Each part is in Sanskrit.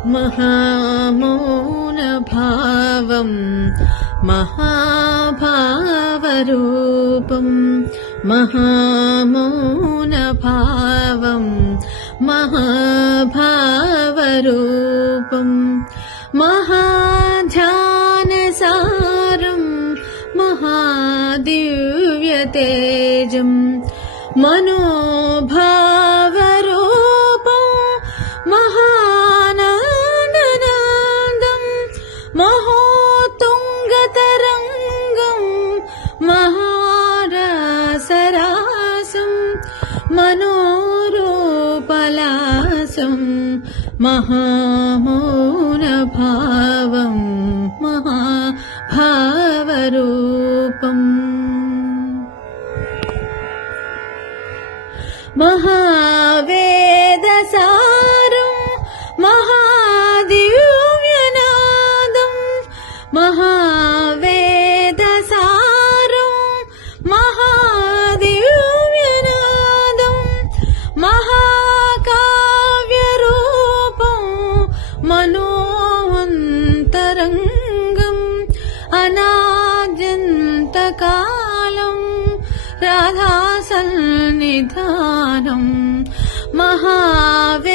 महामौनभावम् महाभावरूपम् महामौनभावम् महाभावरूपम् महाध्यानसारम् महादिव्यतेजम् मनोभावरूपम् महामौनभावम् महाभावरूपम्। महावेदसारम् राधासन्निधानम् महावेदसारम्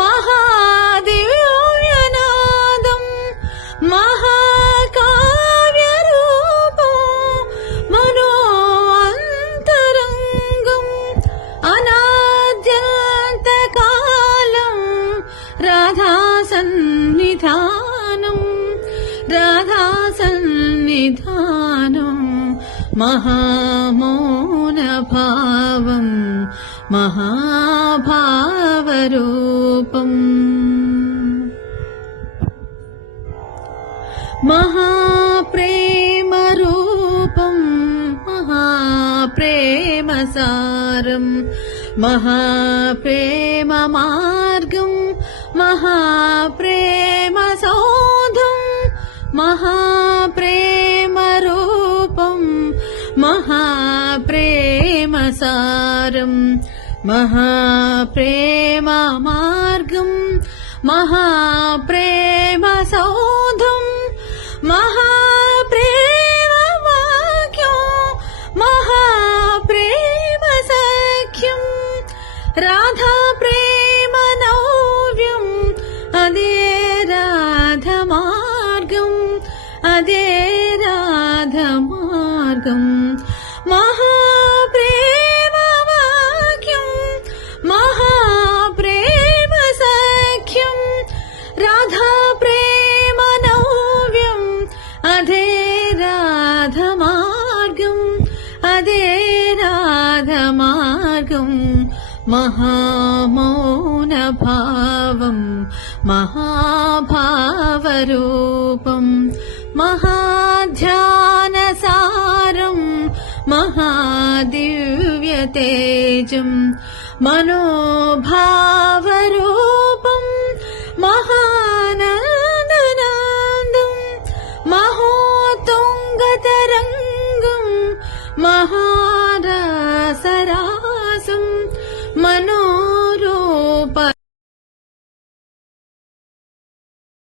महादिव्यनादम् महामौनभावम् महाभावरूपम्। महाप्रेमरूपम् महाप्रेमसारम् महाप्रेममार्गम् महाप्रेमसौधम् महाप्रेमरूपम् महाप्रेमसारम् महाप्रेममार्गम् महाप्रेमसौधम् महाप्रेमवाक्यम् महाप्रेमसख्यम् राधाप्रेमनव्यम् अदे राधमार्गम् अदे महामौनभावम् महाभावरूपम् महाध्यानसारम् महादिव्यतेजम् मनोभावरूपम् महानन्दुम् महोत्तुङ्गतरङ्गम् महा